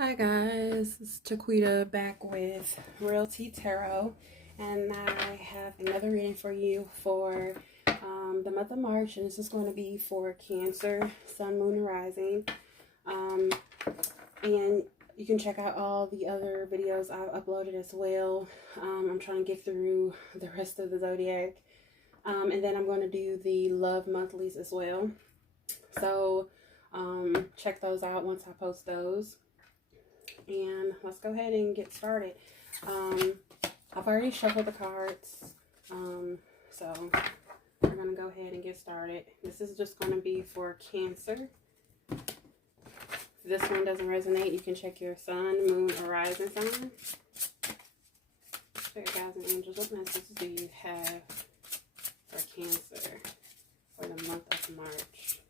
Hi guys, this is Jaquita back with Realty Tarot, and I have another reading for you for the month of March, and this is going to be for Cancer, Sun, Moon, and Rising. And you can check out all the other videos I've uploaded as well. I'm trying to get through the rest of the zodiac, and then I'm going to do the love monthlies as well. So check those out once I post those. And let's go ahead and get started. I've already shuffled the cards, so we're going to go ahead and get started. This is just going to be for Cancer. If this one doesn't resonate, you can check your Sun, Moon, or Rising sign. Spirit guides and angels, what messages do you have for Cancer for the month of March?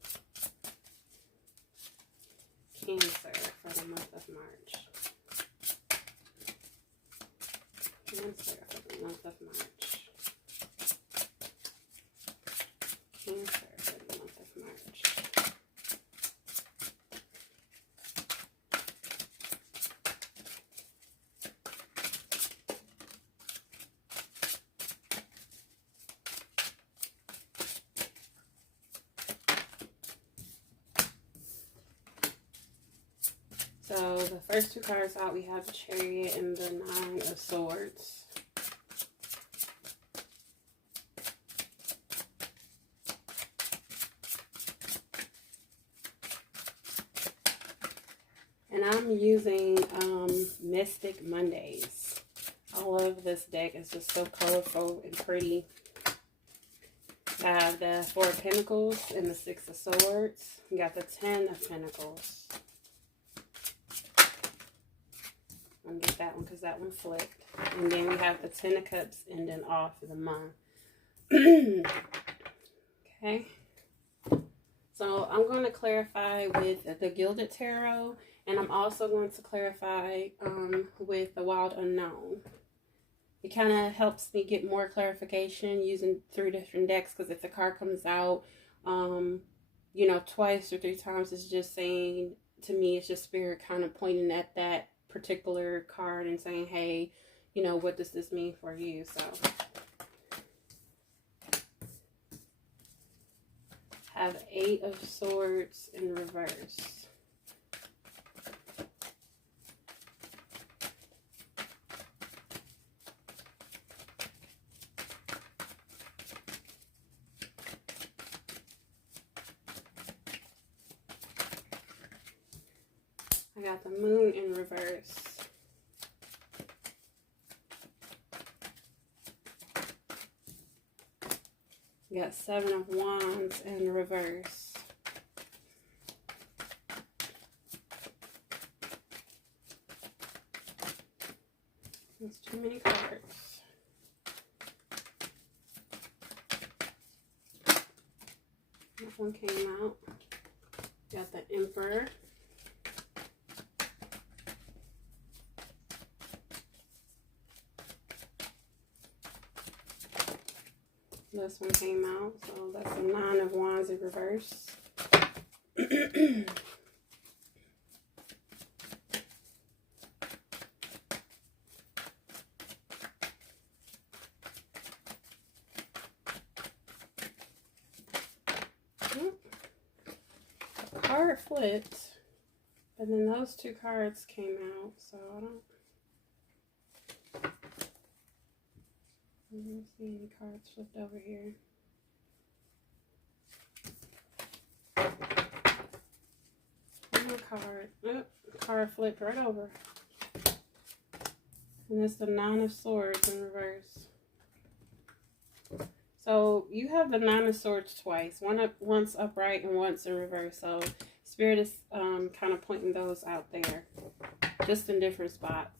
Cancer for the month of March. Cancer for the month of March. Cancer for the month of March. So the first two cards out, we have the Chariot and the Nine of Swords. And I'm using Mystic Mondays. I love this deck. It's just so colorful and pretty. I have the Four of Pentacles and the Six of Swords. You got the Ten of Pentacles. I'm going to get that one because that one flipped. And then we have the Ten of Cups ending off the month. Okay. So I'm going to clarify with the Gilded Tarot. And I'm also going to clarify with the Wild Unknown. It kind of helps me get more clarification using 3 different decks. Because if the card comes out, twice or 3 times, it's just saying, to me, it's just Spirit kind of pointing at that particular card and saying, hey, what does this mean for you? So have 8 of Swords in reverse. I got the Moon in reverse. I got 7 of Wands in reverse. That's too many cards. That one came out. Got the Emperor. This one came out, so that's a 9 of Wands in reverse. The card flipped, but then those 2 cards came out, so I don't see any cards flipped over here. One more card. Oh, the card flipped right over. And it's the 9 of Swords in reverse. So you have the 9 of Swords twice. Once upright and once in reverse. So Spirit is kind of pointing those out there. Just in different spots.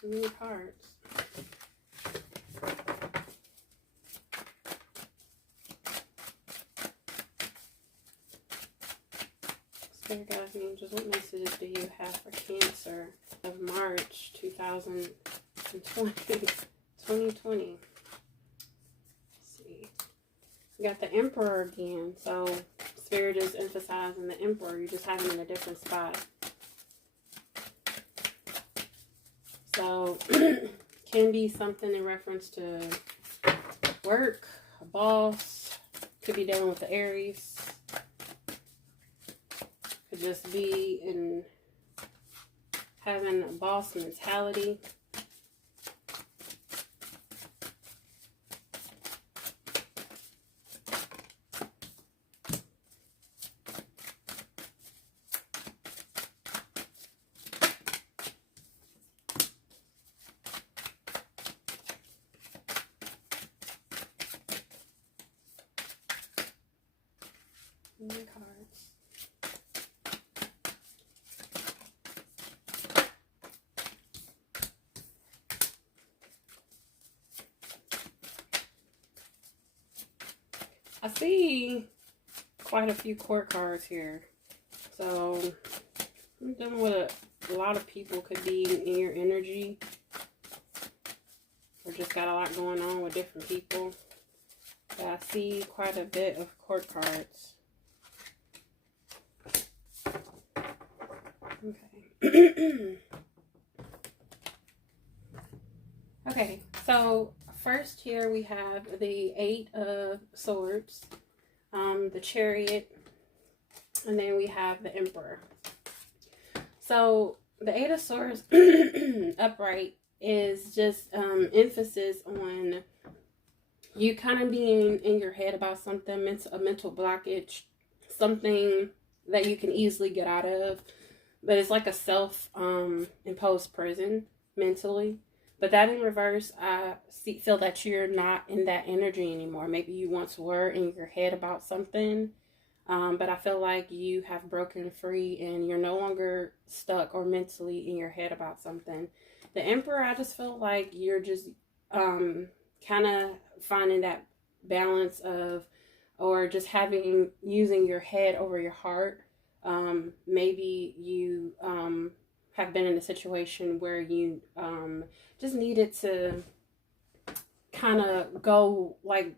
Too many cards. Okay, guys, angels, what messages do you have for Cancer of March 2020? Let's see. We got the Emperor again. So, Spirit is emphasizing the Emperor. You're just having in a different spot. So, can be something in reference to work, a boss. Could be dealing with the Aries. Could just be in having a boss mentality. My cards. I see quite a few court cards here. So I'm dealing with a lot of people could be in your energy. Or just got a lot going on with different people. But I see quite a bit of court cards. Okay. Okay, so first here we have the Eight of Swords, the Chariot, and then we have the Emperor. So the Eight of Swords upright is just emphasis on you kind of being in your head about something, a mental blockage, something that you can easily get out of. But it's like a self-imposed prison mentally. But that in reverse, I feel that you're not in that energy anymore. Maybe you once were in your head about something. But I feel like you have broken free and you're no longer stuck or mentally in your head about something. The Emperor, I just feel like you're just kind of finding that balance of, or just using your head over your heart. Maybe you have been in a situation where you just needed to kind of go like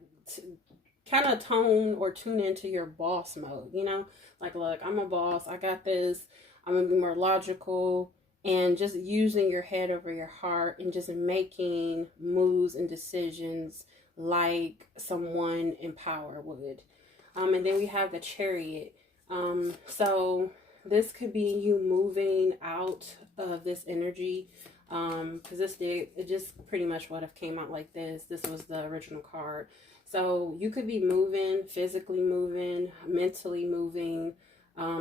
kind of tone or tune into your boss mode, you know, like, look, I'm a boss, I got this, I'm gonna be more logical, and just using your head over your heart and just making moves and decisions like someone in power would. And then we have the Chariot. So this could be you moving out of this energy, because it just pretty much would have came out like this. This was the original card. So you could be moving, physically moving, mentally moving,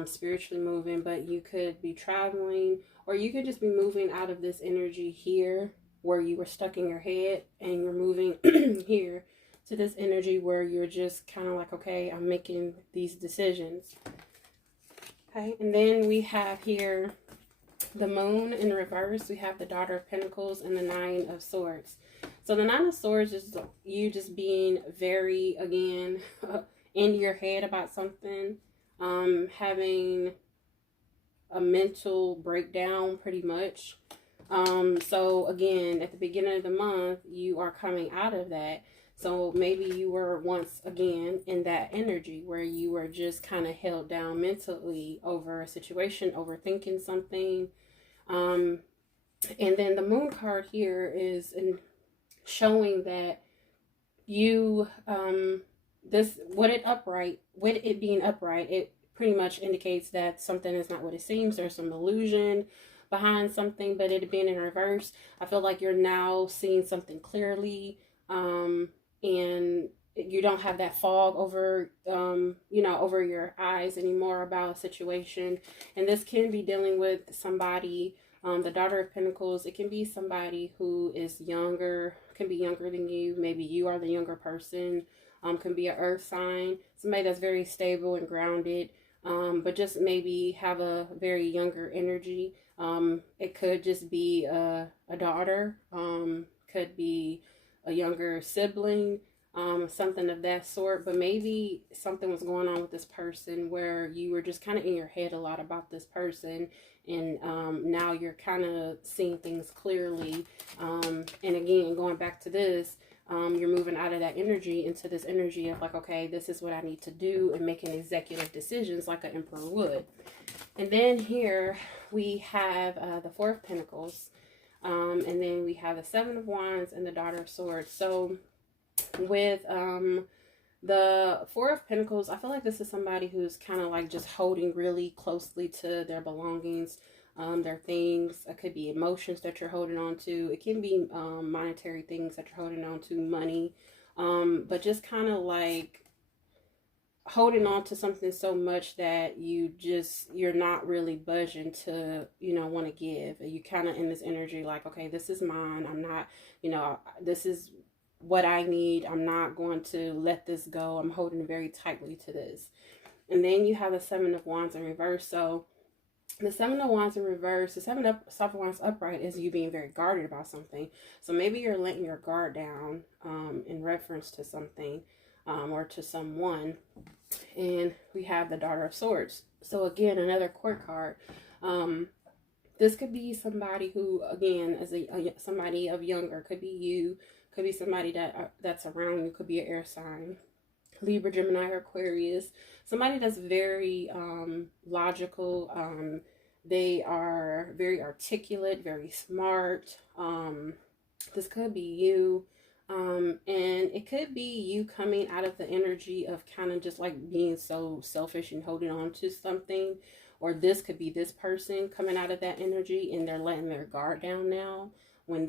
spiritually moving, but you could be traveling, or you could just be moving out of this energy here where you were stuck in your head, and you're moving here to this energy where you're just kind of like, okay, I'm making these decisions. Okay, and then we have here the Moon in reverse. We have the Daughter of Pentacles and the Nine of Swords. So the Nine of Swords is you just being very, again, in your head about something, having a mental breakdown pretty much. So again, at the beginning of the month, you are coming out of that. So maybe you were once again in that energy where you were just kind of held down mentally over a situation, overthinking something. And then the Moon card here is showing that you, with it being upright, it pretty much indicates that something is not what it seems. There's some illusion behind something, but it being in reverse, I feel like you're now seeing something clearly, and you don't have that fog over, over your eyes anymore about a situation. And this can be dealing with somebody, the Daughter of Pentacles. It can be somebody who is younger, can be younger than you. Maybe you are the younger person. Can be an earth sign, somebody that's very stable and grounded, but just maybe have a very younger energy. It could just be a daughter, could be a younger sibling, something of that sort. But maybe something was going on with this person where you were just kind of in your head a lot about this person, and now you're kind of seeing things clearly. And again, going back to this, you're moving out of that energy into this energy of like, okay, this is what I need to do, and making executive decisions like an emperor would. And then here we have the Four of Pentacles, and then we have the Seven of Wands and the Daughter of Swords. So with the Four of Pentacles, I feel like this is somebody who's kind of like just holding really closely to their belongings, their things. It could be emotions that you're holding on to. It can be monetary things that you're holding on to, money, but just kind of like holding on to something so much that you're not really budging to, want to give. You kind of in this energy like, okay, this is mine. I'm not, this is what I need. I'm not going to let this go. I'm holding very tightly to this. And then you have the Seven of Wands in reverse. So the Seven of Wands in reverse, the Seven of Wands upright is you being very guarded about something. So maybe you're letting your guard down in reference to something or to someone. And we have the Daughter of Swords. So again, another court card. This could be somebody who, again, as somebody of younger, could be you. Could be somebody that's around you. Could be an air sign, Libra, Gemini, or Aquarius. Somebody that's very logical. They are very articulate, very smart. This could be you. And it could be you coming out of the energy of kind of just like being so selfish and holding on to something. Or this could be this person coming out of that energy and they're letting their guard down now, when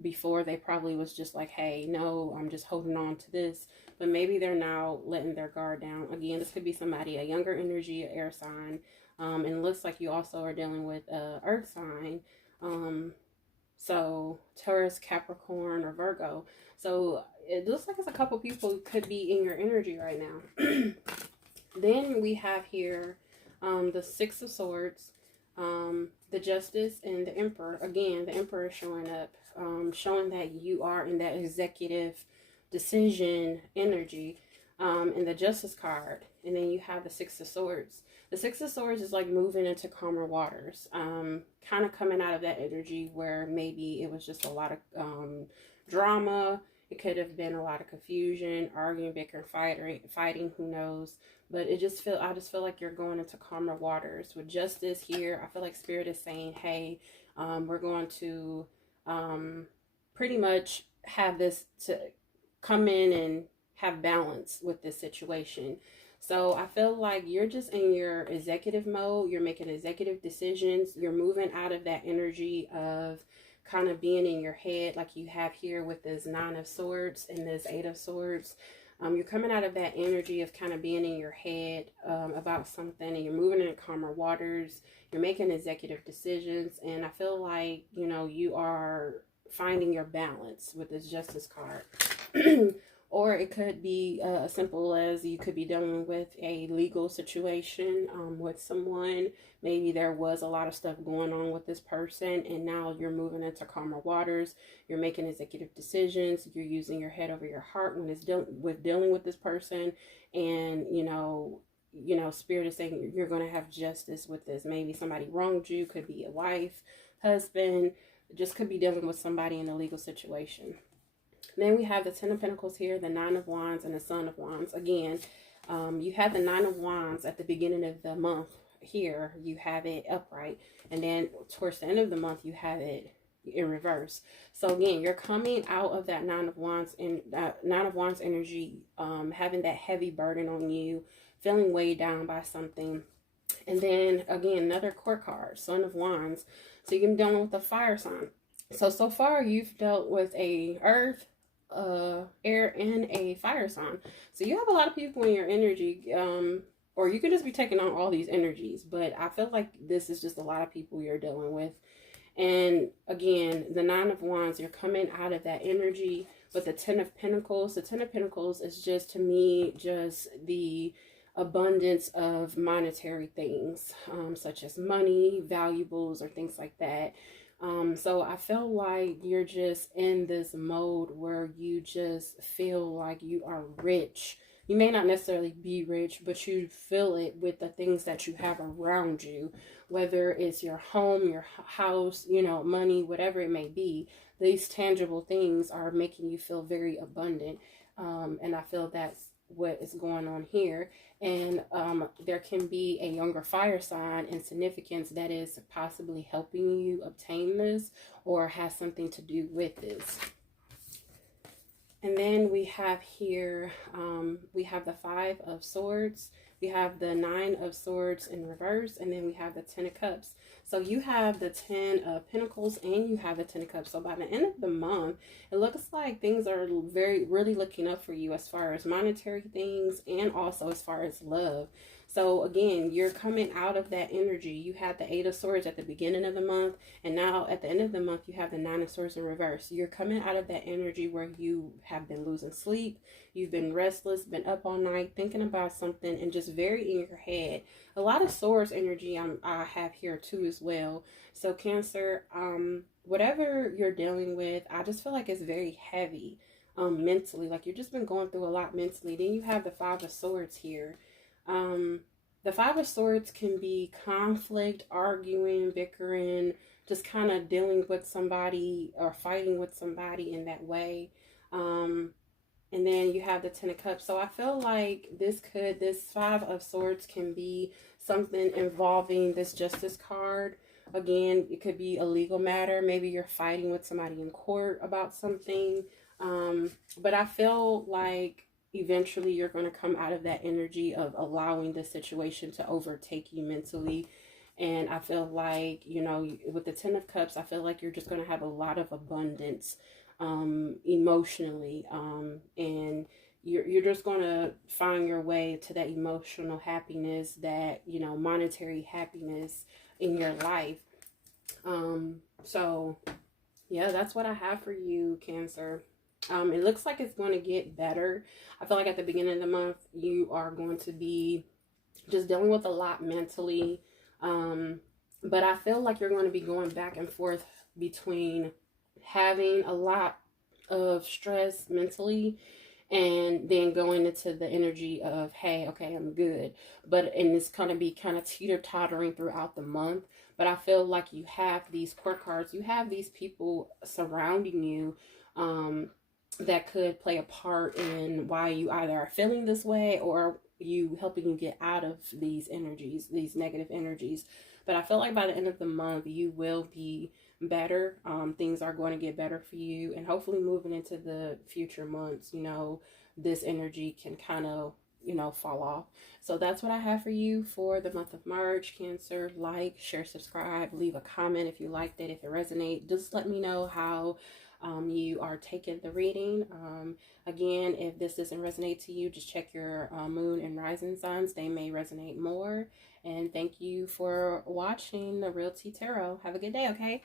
before they probably was just like, hey, no, I'm just holding on to this. But maybe they're now letting their guard down. Again, this could be somebody, a younger energy, an air sign. And it looks like you also are dealing with a earth sign. So Taurus, Capricorn, or Virgo. So it looks like it's a couple people who could be in your energy right now. Then we have here the Six of Swords, the Justice, and the Emperor. Again, the Emperor is showing up, showing that you are in that executive decision energy, and the Justice card. And then you have the Six of Swords. The Six of Swords is like moving into calmer waters, kind of coming out of that energy where maybe it was just a lot of drama. It could have been a lot of confusion, arguing, bickering, fighting, who knows. But I just feel like you're going into calmer waters. With Justice here, I feel like Spirit is saying, hey, we're going to pretty much have this to come in and have balance with this situation. So I feel like you're just in your executive mode. You're making executive decisions. You're moving out of that energy of kind of being in your head like you have here with this Nine of Swords and this Eight of Swords. You're coming out of that energy of kind of being in your head about something, and you're moving into calmer waters. You're making executive decisions, and I feel like, you are finding your balance with this Justice card. Or it could be as simple as you could be dealing with a legal situation with someone. Maybe there was a lot of stuff going on with this person, and now you're moving into calmer waters. You're making executive decisions. You're using your head over your heart when it's dealing with this person. And, Spirit is saying you're going to have justice with this. Maybe somebody wronged you. Could be a wife, husband. Just could be dealing with somebody in a legal situation. Then we have the Ten of Pentacles here, the Nine of Wands, and the Son of Wands. Again, you have the Nine of Wands at the beginning of the month. Here, you have it upright. And then towards the end of the month, you have it in reverse. So again, you're coming out of that Nine of Wands and Nine of Wands energy, having that heavy burden on you, feeling weighed down by something. And then again, another court card, Son of Wands. So you can be dealing with a fire sign. So far you've dealt with a earth, air, and a fire sign. So you have a lot of people in your energy, or you could just be taking on all these energies, but I feel like this is just a lot of people you're dealing with. And again, the Nine of Wands, you're coming out of that energy. With the Ten of Pentacles, the Ten of Pentacles is just, to me, just the abundance of monetary things, such as money, valuables, or things like that. So I feel like you're just in this mode where you just feel like you are rich. You may not necessarily be rich, but you feel it with the things that you have around you, whether it's your home, your house, you know, money, whatever it may be. These tangible things are making you feel very abundant. And I feel that's what is going on here. And there can be a younger fire sign in significance that is possibly helping you obtain this or has something to do with this. And then we have here, we have the 5 of Swords, we have the 9 of Swords in reverse, and then we have the 10 of Cups. So you have the 10 of Pentacles and you have the 10 of Cups. So by the end of the month, it looks like things are really looking up for you as far as monetary things and also as far as love. So again, you're coming out of that energy. You had the 8 of Swords at the beginning of the month, and now at the end of the month, you have the 9 of Swords in reverse. You're coming out of that energy where you have been losing sleep. You've been restless, been up all night, thinking about something, and just very in your head. A lot of Swords energy I have here too as well. So Cancer, whatever you're dealing with, I just feel like it's very heavy mentally. Like you've just been going through a lot mentally. Then you have the 5 of Swords here. The 5 of Swords can be conflict, arguing, bickering, just kind of dealing with somebody or fighting with somebody in that way. And then you have the 10 of Cups. So I feel like this 5 of Swords can be something involving this Justice card. Again, it could be a legal matter. Maybe you're fighting with somebody in court about something. But I feel like eventually you're going to come out of that energy of allowing the situation to overtake you mentally. And I feel like, you know, with the 10 of Cups, I feel like you're just going to have a lot of abundance emotionally. And you're just going to find your way to that emotional happiness, that, you know, monetary happiness in your life. So yeah, that's what I have for you, Cancer. It looks like it's going to get better. I feel like at the beginning of the month, you are going to be just dealing with a lot mentally. But I feel like you're going to be going back and forth between having a lot of stress mentally and then going into the energy of, hey, okay, I'm good. And it's going to be kind of teeter-tottering throughout the month. But I feel like you have these court cards. You have these people surrounding you that could play a part in why you either are feeling this way or you helping you get out of these energies, these negative energies. But I feel like by the end of the month, you will be better. Things are going to get better for you, and hopefully moving into the future months, you know, this energy can kind of, you know, fall off. So that's what I have for you for the month of March, Cancer. Like, share, subscribe, leave a comment if you liked it, if it resonated. Just let me know how you are taking the reading. Again, if this doesn't resonate to you, just check your moon and rising signs. They may resonate more. And thank you for watching the Real Tea Tarot. Have a good day, okay?